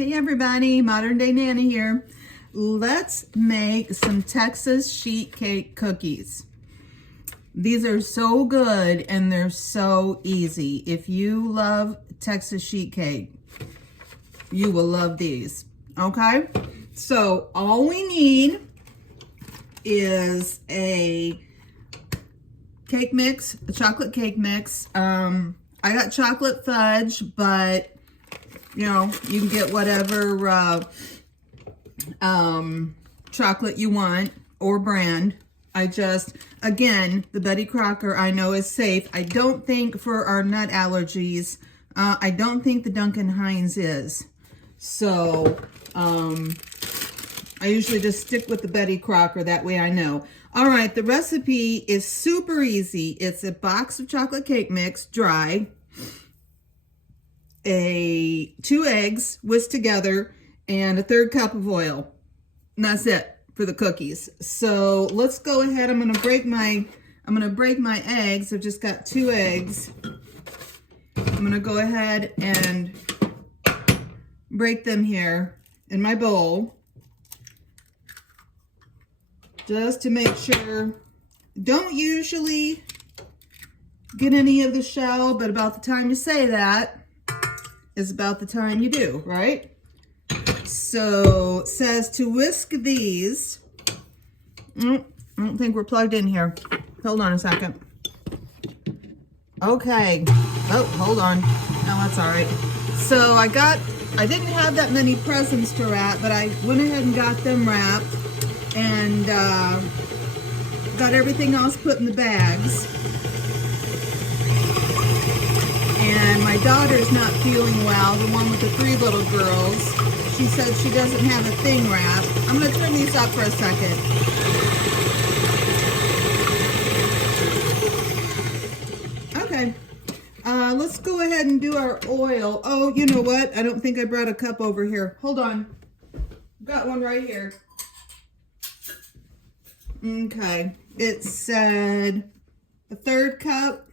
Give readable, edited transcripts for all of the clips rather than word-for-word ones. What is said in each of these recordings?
Hey everybody, Modern Day Nana here. Let's make some Texas sheet cake cookies. These are so good and they're so easy. If you love Texas sheet cake, you will love these, okay? So all we need is a cake mix, a chocolate cake mix. I got chocolate fudge, but you know, you can get whatever chocolate you want or brand. Again, the Betty Crocker I know is safe. I don't think for our nut allergies, I don't think the Duncan Hines is. So, I usually just stick with the Betty Crocker, that way I know. All right, the recipe is super easy. It's a box of chocolate cake mix, dry, 2 eggs whisked together, and a 1/3 cup of oil. And that's it for the cookies. So let's go ahead. I'm gonna break my eggs. I've just got 2 eggs. I'm gonna go ahead and break them here in my bowl, just to make sure. Don't usually get any of the shell, but about the time you say that is about the time you do, right? So it says to whisk these. I don't think we're plugged in here. Hold on a second. Okay. Oh, hold on. No, that's all right. So I didn't have that many presents to wrap, but I went ahead and got them wrapped and got everything else put in the bags. And my daughter's not feeling well, the one with the 3 little girls. She said she doesn't have a thing wrapped. I'm going to turn these up for a second. Okay. Let's go ahead and do our oil. Oh, you know what? I don't think I brought a cup over here. Hold on. Got one right here. Okay. It said a 1/3 cup.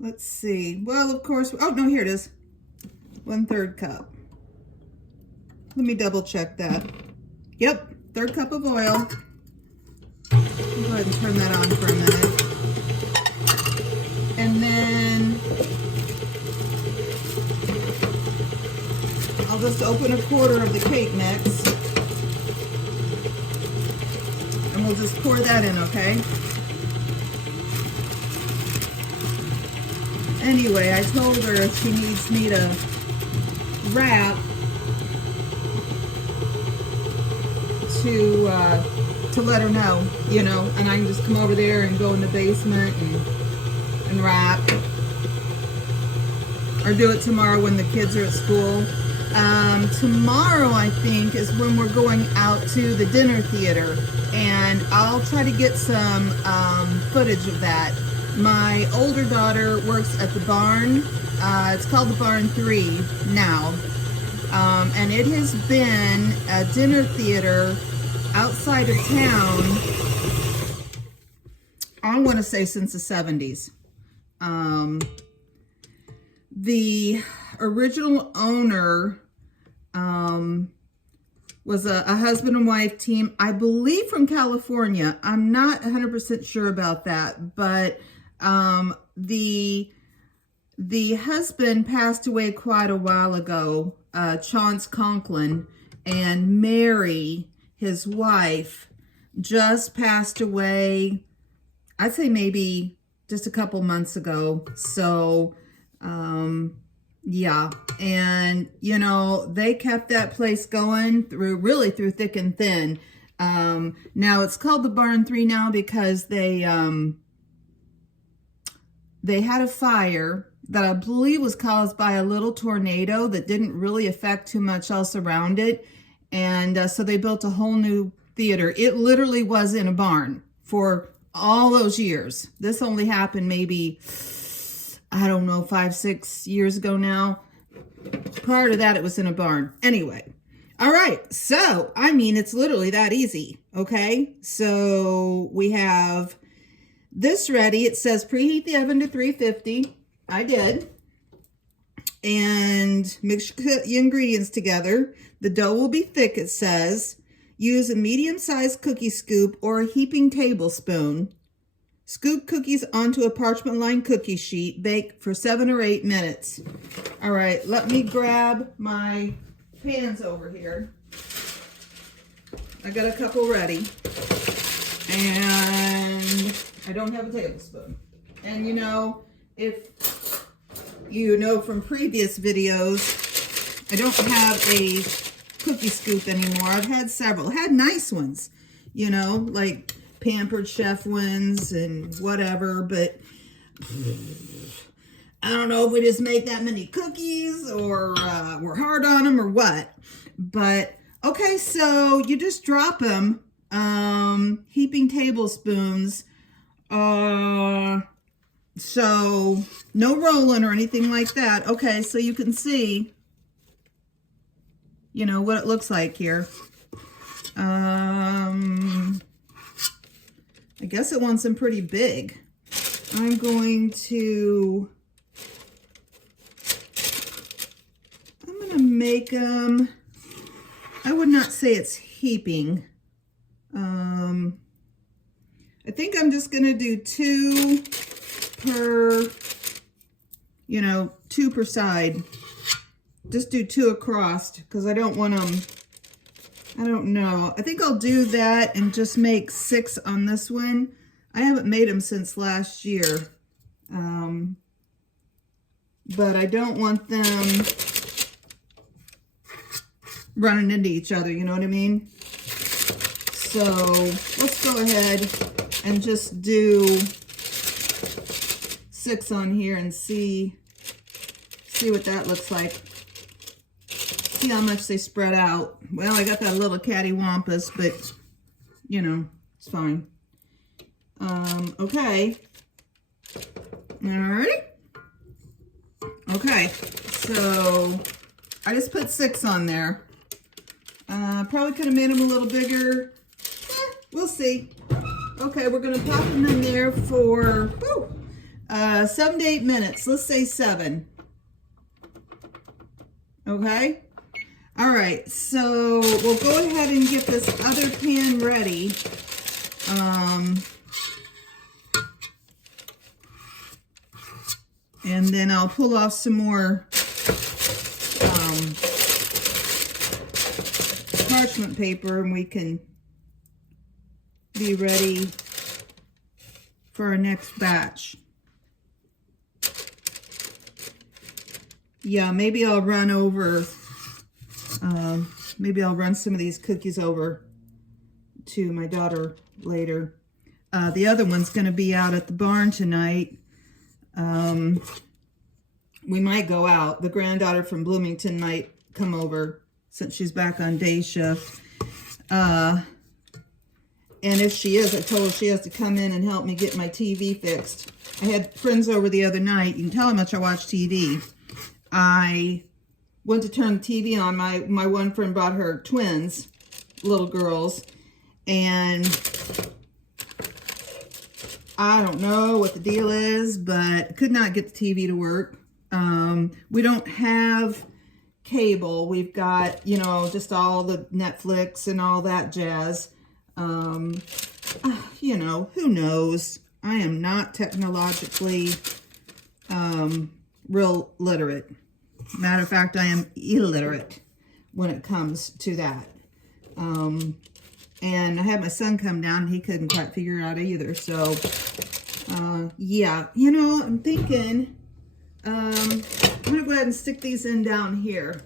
Let's see. Well, of course. Oh, no, here it is. 1/3 cup. Let me double check that. Yep, 1/3 cup of oil. I'll go ahead and turn that on for a minute. And then I'll just open a 1/4 of the cake mix. And we'll just pour that in, okay? Anyway, I told her if she needs me to wrap to let her know, you know, and I can just come over there and go in the basement and wrap, or do it tomorrow when the kids are at school. Tomorrow, I think, is when we're going out to the dinner theater, and I'll try to get some footage of that. My older daughter works at the barn. It's called the Barn 3 now. And it has been a dinner theater outside of town, I want to say since the 70s. The original owner was a husband and wife team, I believe from California. I'm not 100% sure about that, but the husband passed away quite a while ago, Chauncey Conklin, and Mary, his wife, just passed away, I'd say maybe just a couple months ago. So, yeah. And, you know, they kept that place going really through thick and thin. Now it's called the Barn 3 now because they had a fire that I believe was caused by a little tornado that didn't really affect too much else around it. And so they built a whole new theater. It literally was in a barn for all those years. This only happened maybe, I don't know, 5-6 years ago now. Prior to that, it was in a barn. Anyway. All right. So, I mean, it's literally that easy. Okay. So we have this ready. It says preheat the oven to 350. I did. and mix your ingredients together. The dough will be thick, it says. Use a medium-sized cookie scoop or a heaping tablespoon. Scoop cookies onto a parchment-lined cookie sheet. Bake for 7 or 8 minutes. All right, let me grab my pans over here. I got a couple ready. And I don't have a tablespoon. And you know, if you know from previous videos, I don't have a cookie scoop anymore. I've had several. I had nice ones, you know, like Pampered Chef ones and whatever, but I don't know if we just make that many cookies or we're hard on them or what. But okay, so you just drop them, heaping tablespoons. So no rolling or anything like that. Okay, so you can see, you know, what it looks like here. I guess it wants them pretty big. I'm going to make them, I would not say it's heaping. I think I'm just going to do 2 per, you know, 2 per side. Just do 2 across because I don't want them, I don't know. I think I'll do that and just make 6 on this one. I haven't made them since last year. But I don't want them running into each other, you know what I mean? So let's go ahead and just do 6 on here and see what that looks like. See how much they spread out. Well, I got that little cattywampus, but you know, it's fine. Okay. All right. Okay, so I just put 6 on there. Probably could have made them a little bigger. We'll see. Okay, we're going to pop them in there for 7 to 8 minutes. Let's say 7. Okay. All right, so we'll go ahead and get this other pan ready. And then I'll pull off some more parchment paper and we can be ready for our next batch. Yeah, maybe I'll run over, maybe I'll run some of these cookies over to my daughter later. The other one's going to be out at the barn tonight. We might go out. The granddaughter from Bloomington might come over since she's back on day shift. And if she is, I told her she has to come in and help me get my TV fixed. I had friends over the other night. You can tell how much I watch TV. I went to turn the TV on. My one friend brought her twins, little girls, and I don't know what the deal is, but could not get the TV to work. We don't have cable. We've got, you know, just all the Netflix and all that jazz. You know, who knows? I am not technologically real literate. Matter of fact, I am illiterate when it comes to that. And I had my son come down and he couldn't quite figure it out either. So, yeah, you know, I'm thinking, I'm going to go ahead and stick these in down here.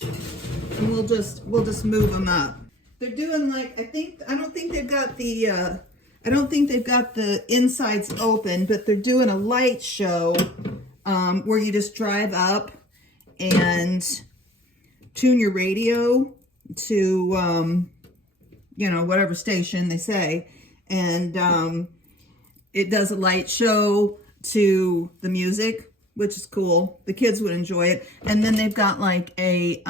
And we'll just move them up. They're doing like, I don't think they've got the insides open, but they're doing a light show, where you just drive up and tune your radio to, you know, whatever station they say. And, it does a light show to the music, which is cool. The kids would enjoy it. And then they've got like a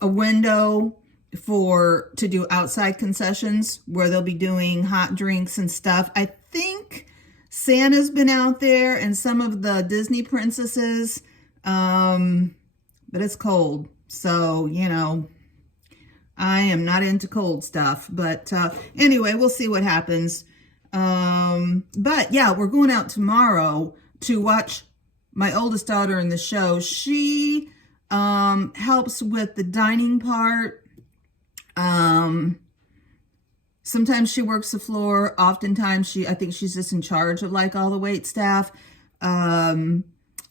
window to do outside concessions where they'll be doing hot drinks and stuff. I think Santa's been out there and some of the Disney princesses. But it's cold. So, you know, I am not into cold stuff. But anyway, we'll see what happens. But yeah, we're going out tomorrow to watch my oldest daughter in the show. She helps with the dining part. Sometimes she works the floor. Oftentimes I think she's just in charge of like all the wait staff.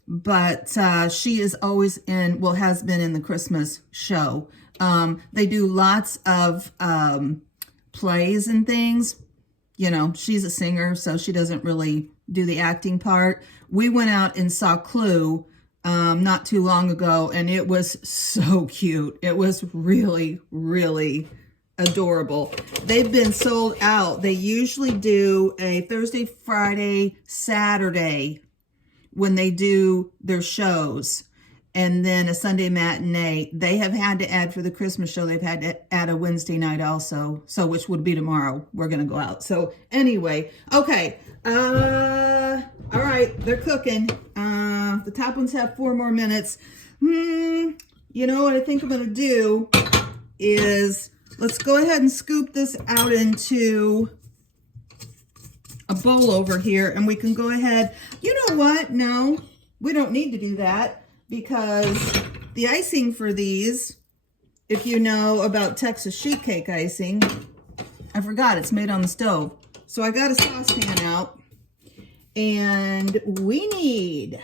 But she is always in, well, has been in the Christmas show. They do lots of plays and things. You know, she's a singer, so she doesn't really do the acting part. We went out and saw Clue not too long ago, and it was so cute. It was really, really adorable. They've been sold out. They usually do a Thursday, Friday, Saturday when they do their shows, and then a Sunday matinee. They have had to add for the Christmas show. They've had to add a Wednesday night also, so which would be tomorrow. We're gonna go out. So anyway, okay. All right, they're cooking. The top ones have 4 more minutes. You know what I think I'm gonna do is let's go ahead and scoop this out into a bowl over here, and we can go ahead. You know what? No, we don't need to do that because the icing for these, if you know about Texas sheet cake icing, I forgot it's made on the stove. So I got a saucepan out, and we need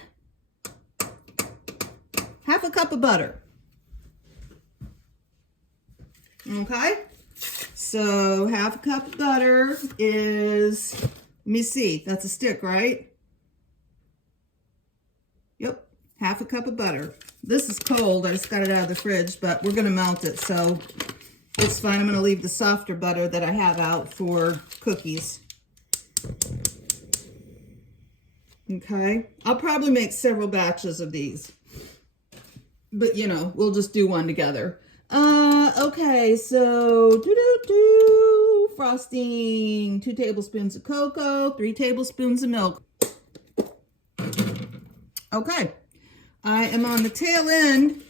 half a cup of butter. Okay, so half a cup of butter is, let me see, that's a stick, right? Yep, half a cup of butter. This is cold, I just got it out of the fridge, but we're gonna melt it, so it's fine. I'm gonna leave the softer butter that I have out for cookies. Okay, I'll probably make several batches of these, but you know, we'll just do one together. Okay, so frosting, 2 tablespoons of cocoa, 3 tablespoons of milk. Okay, I am on the tail end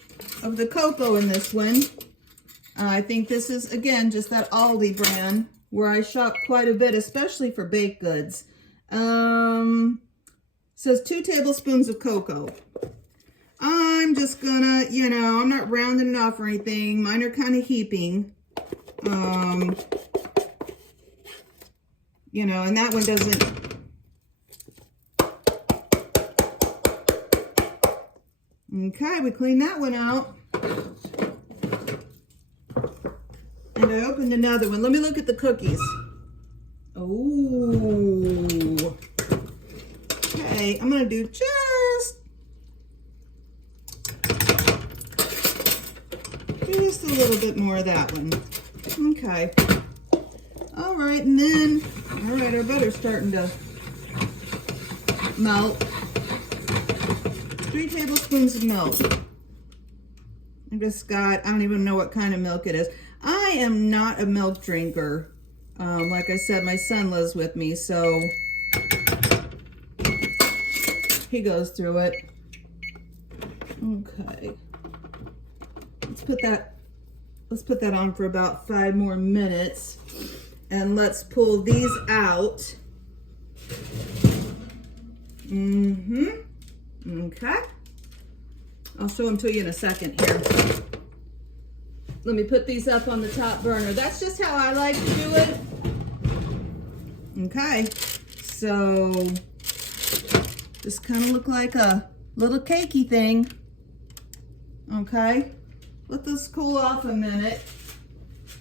of the cocoa in this one. I think this is, again, just that Aldi brand where I shop quite a bit, especially for baked goods. Says 2 tablespoons of cocoa. I'm just gonna, you know, I'm not rounding it off or anything. Mine are kind of heaping. You know, and that one doesn't. Okay, we cleaned that one out. And I opened another one. Let me look at the cookies. Oh. Okay, I'm gonna do just a little bit more of that one. Okay. All right, and then, all right, our butter's starting to melt. 3 tablespoons of milk. I just got, I don't even know what kind of milk it is. I am not a milk drinker. Like I said, my son lives with me, so he goes through it. Okay. Let's put that on for about 5 more minutes. And let's pull these out. Okay. I'll show them to you in a second here. Let me put these up on the top burner. That's just how I like to do it. Okay. So, just kind of look like a little cakey thing. Okay. Let this cool off a minute.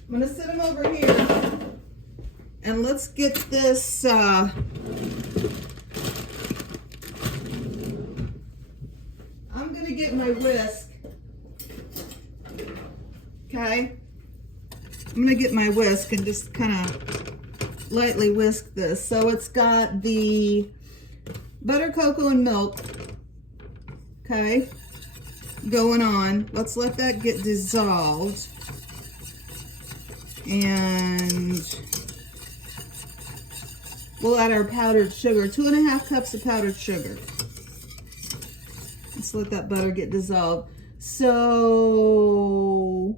I'm going to sit them over here. And let's get this, I'm going to get my whisk. Okay. I'm going to get my whisk and just kind of lightly whisk this. So it's got the butter, cocoa, and milk. Okay. Going on. Let's let that get dissolved. And we'll add our powdered sugar, 2½ cups of powdered sugar. Let's Just let that butter get dissolved. So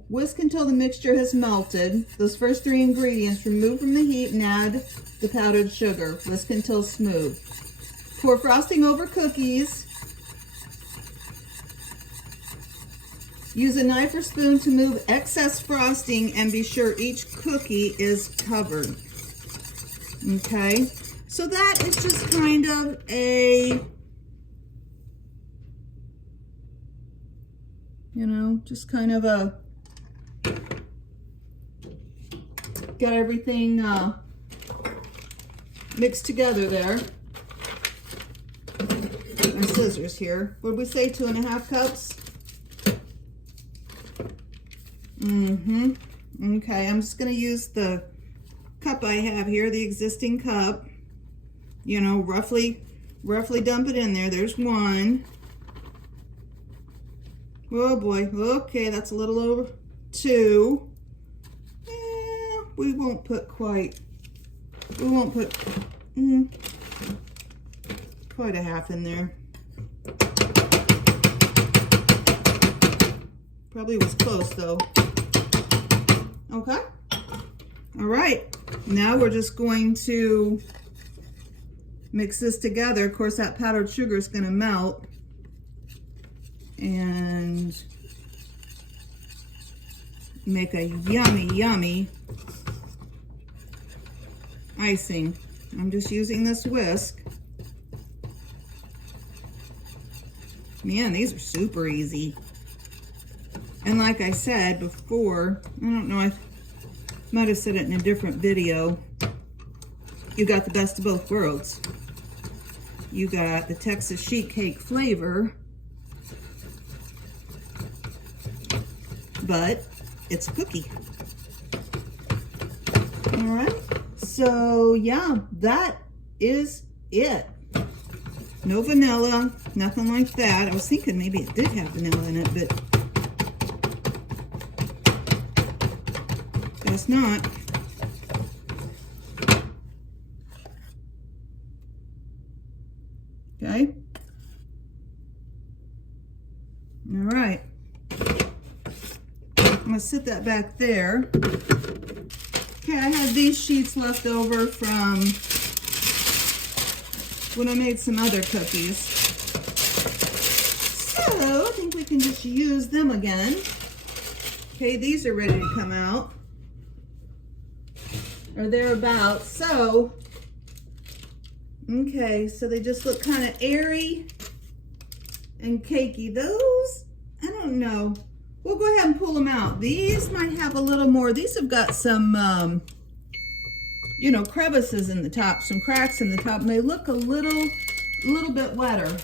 whisk until the mixture has melted. Those first 3 ingredients, remove from the heat and add the powdered sugar. Whisk until smooth. Pour frosting over cookies. Use a knife or spoon to move excess frosting and be sure each cookie is covered. Okay, so that is just kind of a, you know, just kind of a, got everything mixed together there. My scissors here. What did we say, 2.5 cups? Okay, I'm just going to use the cup I have here, the existing cup. You know, roughly dump it in there. There's 1. Oh boy. Okay, that's a little over 2. We won't put quite a half in there. Probably was close though. Okay. All right. Now we're just going to mix this together. Of course, that powdered sugar is going to melt. And make a yummy, yummy icing. I'm just using this whisk. Man, these are super easy. And like I said before, I don't know, I might have said it in a different video, you got the best of both worlds. You got the Texas sheet cake flavor, but it's a cookie. All right, so yeah, that is it. No vanilla, nothing like that. I was thinking maybe it did have vanilla in it, but guess not. Okay. All right. I'm gonna sit that back there. Okay, I have these sheets left over from when I made some other cookies. So I think we can just use them again. Okay, these are ready to come out. Or thereabouts. So, okay, so they just look kind of airy and cakey. Those, I don't know. We'll go ahead and pull them out. These might have a little more. These have got some, you know, crevices in the top, some cracks in the top, and they look a little bit wetter.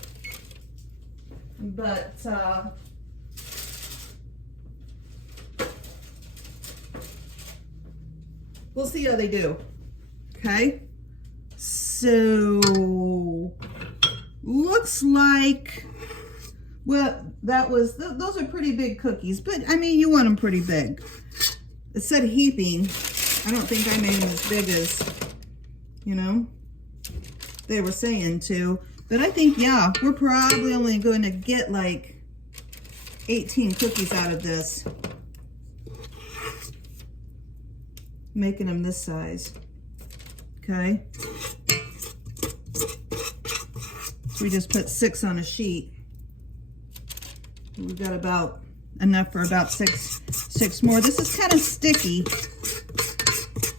But, we'll see how they do. Okay. So, looks like, well, that was, those are pretty big cookies, but I mean, you want them pretty big. It said heaping. I don't think I made them as big as, you know, they were saying to. But I think, yeah, we're probably only going to get like 18 cookies out of this. Making them this size. Okay. So we just put 6 on a sheet. We've got about enough for about six more. This is kind of sticky.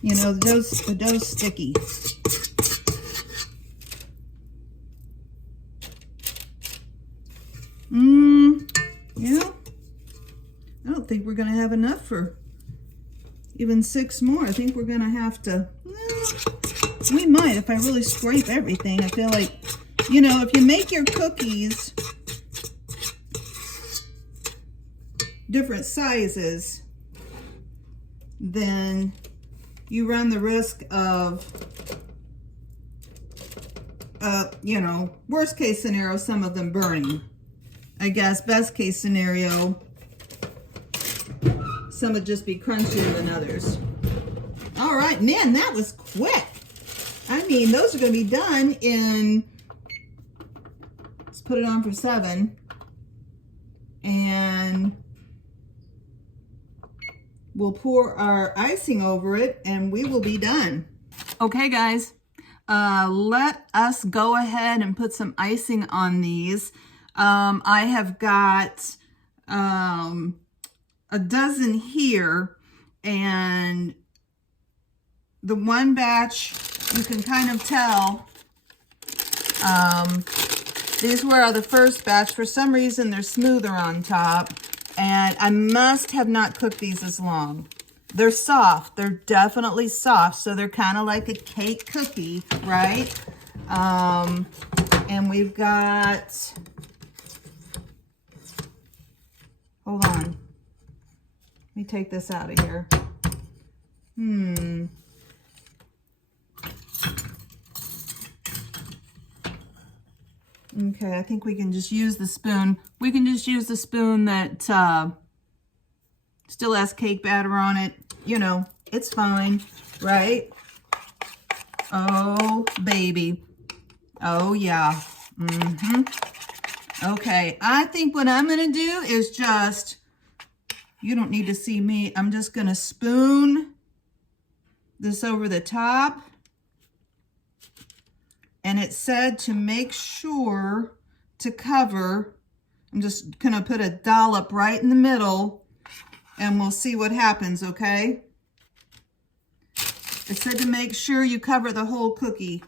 You know, the dough's sticky. Yeah. I don't think we're going to have enough for even 6 more. I think we're going to have to, we might if I really scrape everything. I feel like, you know, if you make your cookies different sizes, then you run the risk of, you know, worst case scenario, some of them burning. I guess best case scenario, some would just be crunchier than others. All right, man, that was quick. I mean, those are going to be done in, let's put it on for 7. and we'll pour our icing over it and we will be done. Okay guys, let us go ahead and put some icing on these. I have got a dozen here, and the one batch you can kind of tell, these were the first batch. For some reason they're smoother on top, and I must have not cooked these as long. They're soft, they're definitely soft, so they're kind of like a cake cookie, right? And we've got, hold on, let me take this out of here. Okay, I think we can just use the spoon. We can just use the spoon that still has cake batter on it. You know, it's fine, right? Oh, baby. Oh, yeah. Okay, I think what I'm going to do is just, you don't need to see me. I'm just going to spoon this over the top. And it said to make sure to cover. I'm just going to put a dollop right in the middle, and we'll see what happens, okay? It said to make sure you cover the whole cookie.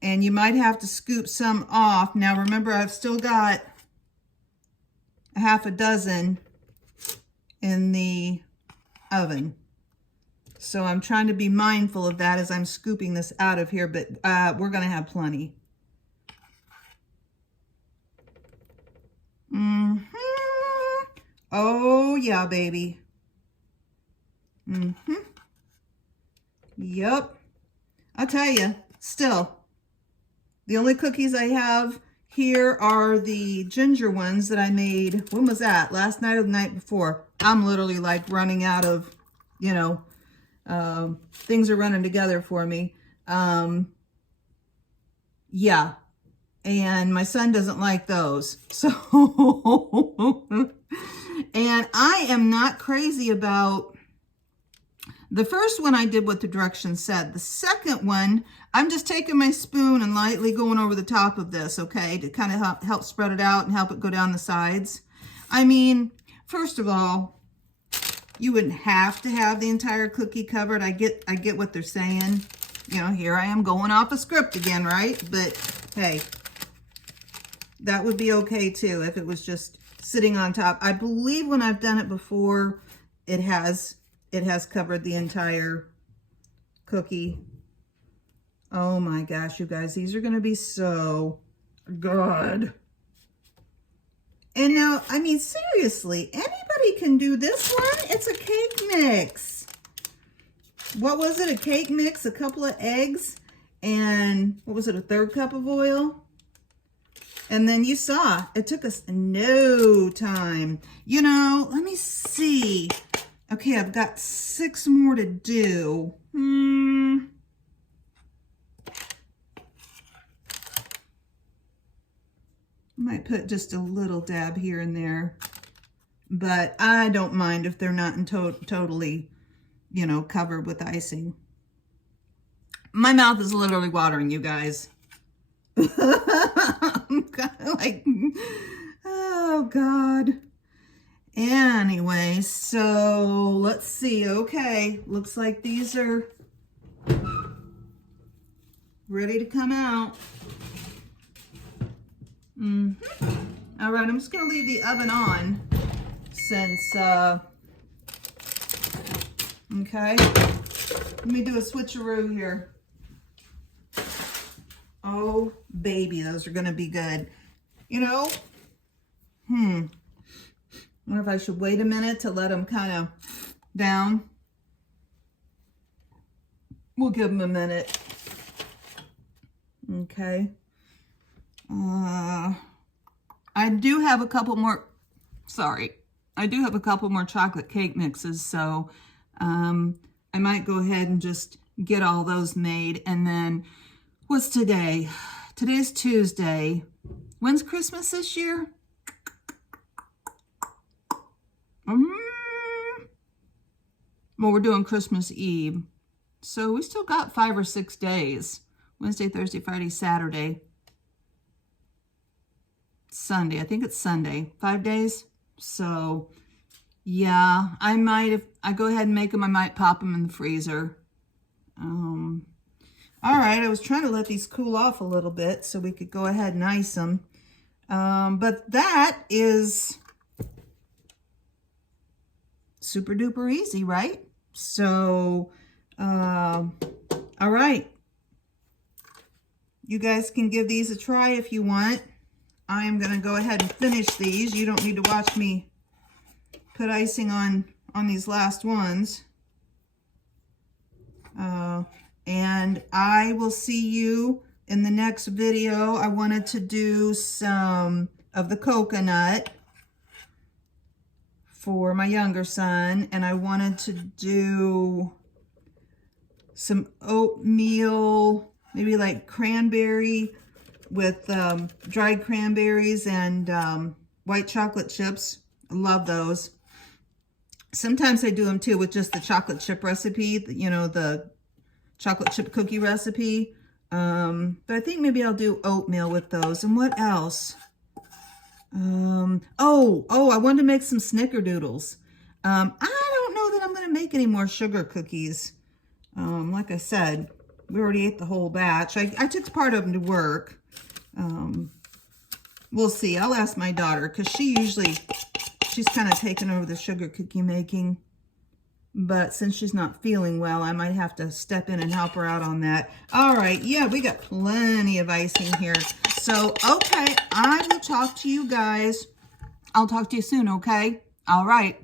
And you might have to scoop some off. Now remember, I've still got a half a dozen in the oven. So I'm trying to be mindful of that as I'm scooping this out of here, but we're going to have plenty. Oh, yeah, baby. Yep. I'll tell you, still, the only cookies I have here are the ginger ones that I made. When was that? Last night or the night before? I'm literally like running out of, you know, things are running together for me. Yeah. And my son doesn't like those. So, and I am not crazy about the first one I did what the directions said. The second one, I'm just taking my spoon and lightly going over the top of this, okay, to kind of help spread it out and help it go down the sides. I mean, first of all, you wouldn't have to have the entire cookie covered. I get what they're saying. You know, here I am going off a script again, right? But hey, that would be okay too if it was just sitting on top. I believe when I've done it before, it has covered the entire cookie. Oh my gosh, you guys, these are going to be so good. And now, I mean, seriously, anybody can do this one. It's a cake mix. What was it? A cake mix, a couple of eggs, and what was it? A third cup of oil. And then you saw, it took us no time. You know, let me see. Okay, I've got 6 more to do. Might put just a little dab here and there. But I don't mind if they're not in totally, you know, covered with icing. My mouth is literally watering, you guys. I'm kind of like, oh God. Anyway, so let's see. Okay, looks like these are ready to come out. All right, I'm just gonna leave the oven on since, okay. Let me do a switcheroo here. Oh, baby, those are gonna be good. You know, I wonder if I should wait a minute to let them kind of down. We'll give them a minute. Okay. I do have a couple more, I do have a couple more chocolate cake mixes, so I might go ahead and just get all those made. And then, what's today? Today's Tuesday. When's Christmas this year? Well, we're doing Christmas Eve. So we still got 5 or 6 days. Wednesday, Thursday, Friday, Saturday, Sunday. I think it's Sunday. 5 days. So yeah, I might, if I go ahead and make them, I might pop them in the freezer. All right, I was trying to let these cool off a little bit so we could go ahead and ice them. But that is super duper easy, right? So, all right. You guys can give these a try if you want. I am going to go ahead and finish these. You don't need to watch me put icing on these last ones. And I will see you in the next video. I wanted to do some of the coconut for my younger son, and I wanted to do some oatmeal, maybe like cranberry with dried cranberries and white chocolate chips. I love those. Sometimes I do them too with just the chocolate chip recipe, you know, the chocolate chip cookie recipe. But I think maybe I'll do oatmeal with those. And what else? I wanted to make some snickerdoodles. I don't know that I'm going to make any more sugar cookies. Like I said, we already ate the whole batch. I took part of them to work. We'll see. I'll ask my daughter because she's kind of taken over the sugar cookie making. But since she's not feeling well, I might have to step in and help her out on that. All right. Yeah, we got plenty of icing here. So, okay, I will talk to you guys. I'll talk to you soon, okay? All right.